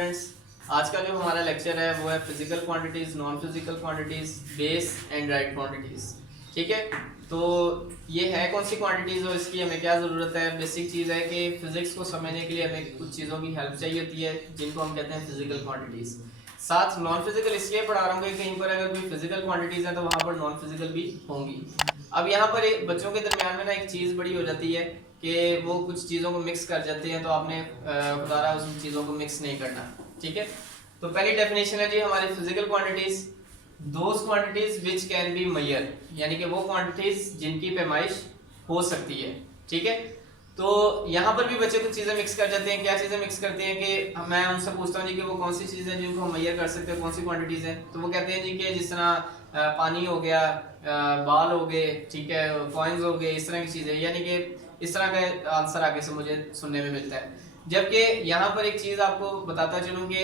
Students, आज का जो हमारा लेक्चर है वो है physical quantities, non physical quantities, base and drive quantities. ठीक है, तो ये है कौन सी क्वांटिटीज और इसकी हमें क्या ज़रूरत है। बेसिक चीज़ है कि फिजिक्स को समझने के लिए हमें कुछ चीज़ों की हेल्प चाहिए होती है जिनको हम कहते हैं फिजिकल क्वांटिटीज। साथ नॉन फिजिकल इसलिए पढ़ा रहा हूँ कि कहीं पर अगर कोई फिजिकल क्वांटिटीज है तो वहाँ पर नॉन फिजिकल भी होंगी। अब यहाँ पर बच्चों के दरमियान में ना एक चीज़ बड़ी हो जाती है कि वो कुछ चीज़ों को मिक्स कर जाते हैं, तो आपने खुदारा उन चीज़ों को मिक्स नहीं करना। ठीक है, तो पहली डेफिनेशन है जी हमारी physical quantities, those quantities which can be measure, यानी कि वो क्वांटिटीज जिनकी पैमाइश हो सकती है। ठीक है, तो यहाँ पर भी बच्चे कुछ चीज़ें मिक्स कर जाते हैं। क्या चीज़ें मिक्स करते हैं कि मैं उनसे पूछता हूँ जी कि वो कौन सी चीज़ें हैं जिनको हम मेजर कर सकते हैं, कौन सी क्वांटिटीज हैं, तो वो कहते हैं जी कि जिस तरह पानी हो गया, बाल हो गए, ठीक है, कॉइन्स हो गए, इस तरह की चीज़ें, यानी कि इस तरह का आंसर आगे से मुझे सुनने में मिलता है। जबकि यहाँ पर एक चीज़ आपको बताता चलूँ कि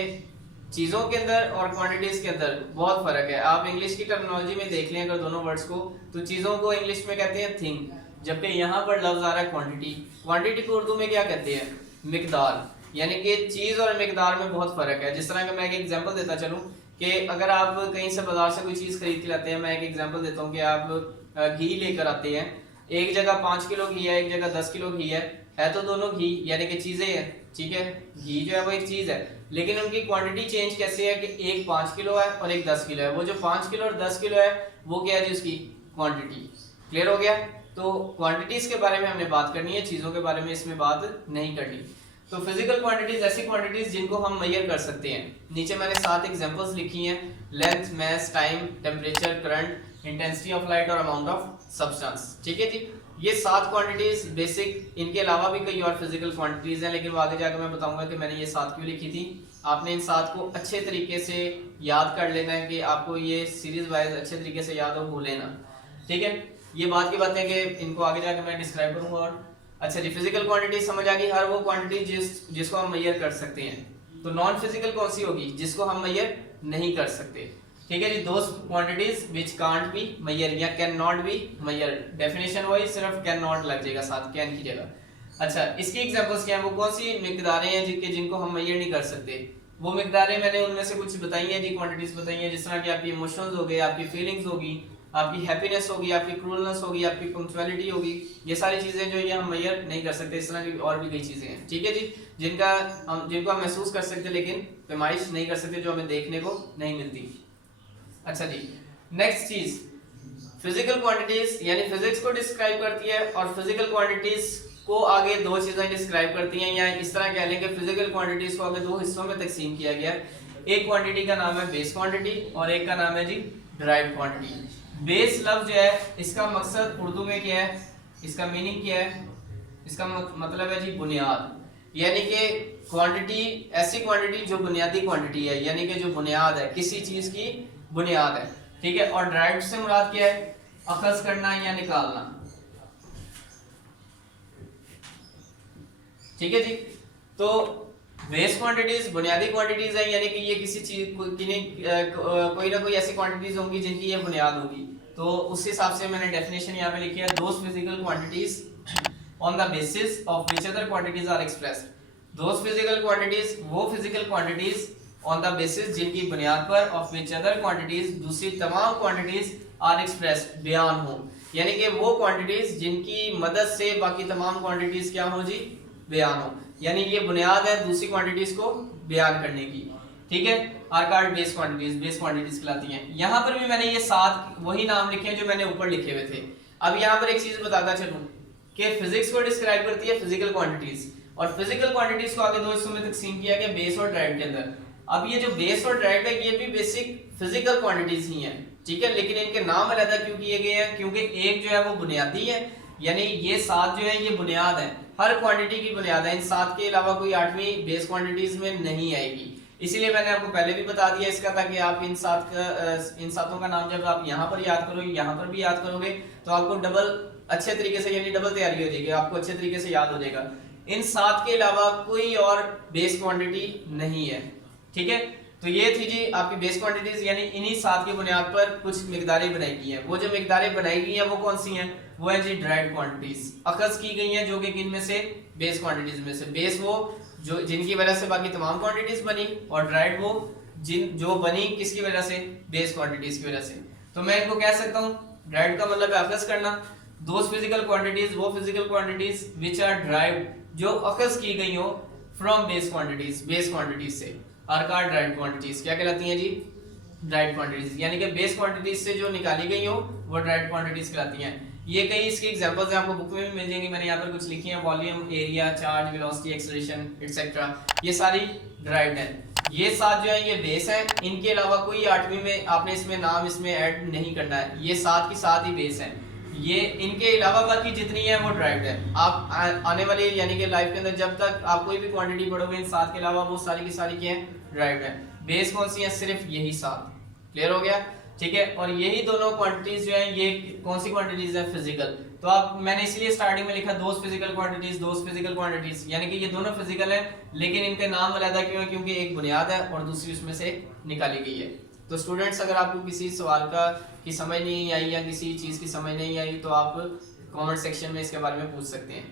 चीज़ों के अंदर और क्वांटिटीज के अंदर बहुत फर्क है। आप इंग्लिश की टर्मिनोलॉजी में देख लें अगर दोनों वर्ड्स को, तो चीज़ों को इंग्लिश में कहते हैं थिंग, जबकि यहाँ पर लफ्ज आ रहा है क्वांटिटी। क्वांटिटी को उर्दू में क्या कहते हैं, मिकदार, यानी कि चीज़ और मिकदार में बहुत फर्क है। जिस तरह का मैं एक एग्जांपल देता चलूँ कि अगर आप कहीं से बाजार से कोई चीज़ खरीद के लाते हैं, मैं एक एग्जांपल देता हूँ कि आप घी लेकर आते हैं, एक जगह 5 किलो घी है, एक जगह 10 किलो घी है तो दोनों घी यानी कि चीज़ें हैं। ठीक है, घी जो है वो एक चीज़ है, लेकिन उनकी क्वांटिटी चेंज कैसे है कि एक 5 किलो है और एक 10 किलो है। वो जो 5 किलो और 10 किलो है वो क्या है जी, उसकी क्वांटिटी। क्लियर हो गया? तो क्वांटिटीज के बारे में हमने बात करनी है, चीज़ों के बारे में इसमें बात नहीं करनी। तो फिजिकल क्वांटिटीज ऐसी क्वांटिटीज जिनको हम मेजर कर सकते हैं। नीचे मैंने 7 एग्जांपल्स लिखी हैं, length, mass, time, temperature, current, intensity of light और अमाउंट ऑफ सब्सटेंस। ठीक है जी, ये 7 क्वांटिटीज बेसिक, इनके अलावा भी कई और फिजिकल क्वांटिटीज हैं, लेकिन वो आगे जाकर मैं बताऊंगा कि मैंने ये 7 क्यों लिखी थी। आपने इन 7 को अच्छे तरीके से याद कर लेना है कि आपको ये सीरीज वाइज अच्छे तरीके से याद हो, भूले ना। ठीक है, ये बात की बात है कि इनको आगे जाकर मैं डिस्क्राइब करूंगा। और अच्छा जी, फिजिकल क्वांटिटी समझ आ गई, हर वो क्वांटिटी जिसको हम मेजर कर सकते हैं। तो नॉन फिजिकल कौन सी होगी, जिसको हम मेजर नहीं कर सकते। ठीक है जी, दोस्त quantities which can't be measure या can not be measure. Definition वही, सिर्फ कैन नॉट लग जाएगा साथ कैन की जगह। अच्छा, इसकी एग्जांपल्स क्या है, वो कौन सी मिकदारें हैं जिनको हम मेजर नहीं कर सकते। वो मिकदारें मैंने उनमें से कुछ बताई हैं जी, क्वांटिटीज बताई हैं, जिस तरह की आपकी इमोशंस हो गए, आपकी फीलिंग्स होगी, आपकी हैप्पीनेस होगी, आपकी क्रूरनेस होगी, आपकी पंक्चुअलिटी होगी। ये सारी चीजें जो ये हम मेजर नहीं कर सकते। इस तरह की और भी कई चीजें हैं, ठीक है जी, जिनको हम महसूस कर सकते लेकिन पैमाइश नहीं कर सकते, जो हमें देखने को नहीं मिलती। अच्छा जी, नेक्स्ट चीज, फिजिकल क्वांटिटीज यानी फिजिक्स को डिस्क्राइब करती है और फिजिकल क्वांटिटीज को आगे दो चीजें डिस्क्राइब करती हैं, या इस तरह कह लें कि फिजिकल क्वांटिटीज को आगे दो हिस्सों में तकसीम किया गया है। एक क्वांटिटी का नाम है बेस क्वांटिटी और एक का नाम है जी डिराइव्ड क्वांटिटी। बेस लफ्ज जो है, इसका मकसद उर्दू में क्या है, इसका मीनिंग क्या है, इसका मतलब है जी बुनियाद, यानी कि क्वांटिटी, ऐसी क्वांटिटी जो बुनियादी क्वांटिटी है, यानी कि जो बुनियाद है, किसी चीज की बुनियाद है। ठीक है, और डिराइव्ड से मुराद क्या है, अखज़ करना या निकालना। ठीक है जी, तो बेस क्वांटिटीज बुनियादी क्वांटिटीज है, यानी कि ये किसी चीज कोई ना कोई ऐसी क्वांटिटीज होंगी जिनकी ये बुनियाद होगी। तो उस हिसाब से मैंने डेफिनेशन यहाँ पे लिखी है, those physical quantities on the basis of which other quantities are expressed. Those physical quantities, वो physical quantities on the basis जिनकी बुनियाद पर, ऑफ व्हिच अदर क्वांटिटीज, दूसरी तमाम क्वांटिटीज आर एक्सप्रेस्ड, बयान हो, यानी कि वो क्वांटिटीज जिनकी मदद से बाकी तमाम क्वांटिटीज क्या हो जी, बयान हो, यानी ये बुनियाद है दूसरी क्वांटिटीज को बयान करने की। ठीक है, are called base quantities, base quantities कहलाती हैं। यहाँ पर भी मैंने ये 7 वही नाम लिखे हैं जो मैंने ऊपर लिखे हुए थे। अब यहाँ पर एक चीज बताता चलूं कि फिजिक्स को डिस्क्राइब करती है फिजिकल क्वांटिटीज, और फिजिकल क्वांटिटीज को आगे दो हिस्सों में तकसीम किया गया, बेस और डिराइव्ड के अंदर। अब ये जो बेस और डिराइव्ड है ये भी बेसिक फिजिकल क्वांटिटीज ही हैं। ठीक है, लेकिन इनके नाम अलग क्यों किए गए हैं, क्योंकि एक जो है वो बुनियादी है, यानी ये 7 जो है ये बुनियाद है, हर क्वांटिटी की बुनियाद है। इन 7 के अलावा कोई 8वीं बेस क्वांटिटीज में नहीं आएगी। इसीलिए मैंने आपको पहले भी बता दिया इसका, ताकि आप इन 7 का नाम जब आप यहाँ पर याद करोगे, यहाँ पर भी याद करोगे, तो आपको डबल अच्छे तरीके से, यानी डबल तैयारी हो जाएगी, आपको अच्छे तरीके से याद हो जाएगा। इन 7 के अलावा कोई और बेस क्वांटिटी नहीं है। ठीक है, तो ये थी जी आपकी बेस क्वांटिटीज, यानी इन्हीं 7 की बुनियाद पर कुछ मिकदारें बनाई गई हैं। वो जो मिकदारें बनाई गई हैं वो कौन सी हैं, वो है जी डिराइव्ड क्वांटिटीज, अखज़ की गई हैं, जो कि किन में से, बेस क्वांटिटीज में से। बेस वो जो जिनकी वजह से बाकी तमाम क्वांटिटीज बनी, और ड्राइड वो जो बनी किसकी वजह से, बेस क्वांटिटीज की वजह से। तो मैं इनको कह सकता हूँ ड्राइड का मतलब है अखज़ करना, दोज फिजिकल क्वांटिटीज वो physical quantities which are derived जो अखज़ की गई हो फ्रॉम बेस क्वांटिटीज से आर कॉल्ड ड्राइव्ड क्वांटिटीज। क्या कहलाती हैं जी, ड्राइव्ड क्वांटिटीज, यानी कि बेस क्वांटिटीज से जो निकाली गई हो वो ड्राइव्ड क्वांटिटीज कहलाती हैं। ये कई इसकी एग्जांपल्स हैं, आपको बुक में भी मिल जाएंगी, मैंने यहाँ पर कुछ लिखी हैं, volume, area, charge, velocity, acceleration etcetera, ये सारी ड्राइव्ड हैं। ये सात जो है ये बेस है, इनके अलावा कोई आठवीं में आपने इसमें नाम इसमें ऐड नहीं करना है, ये सात की सात ही बेस हैं। ये इनके अलावा बाकी जितनी है वो ड्राइव्ड है। आप आने वाली यानी कि लाइफ के अंदर जब तक आप कोई भी क्वांटिटी पढ़ोगे इन सात के अलावा वो सारी की सारी क्या है, ड्राइव्ड है। बेस कौन सी है, सिर्फ यही सात। क्लियर हो गया, ठीक है। और यही दोनों क्वांटिटीज जो है ये कौन सी क्वांटिटीज है, फिजिकल। तो आप मैंने इसलिए स्टार्टिंग में लिखा दोज फिजिकल क्वांटिटीज, यानी कि ये दोनों फिजिकल है, लेकिन इनके नाम अलग क्यों है, क्योंकि एक बुनियाद है और दूसरी उसमें से निकाली गई है। तो स्टूडेंट्स अगर आपको किसी सवाल की समझ नहीं आई या किसी चीज़ की समझ नहीं आई तो आप कमेंट सेक्शन में इसके बारे में पूछ सकते हैं।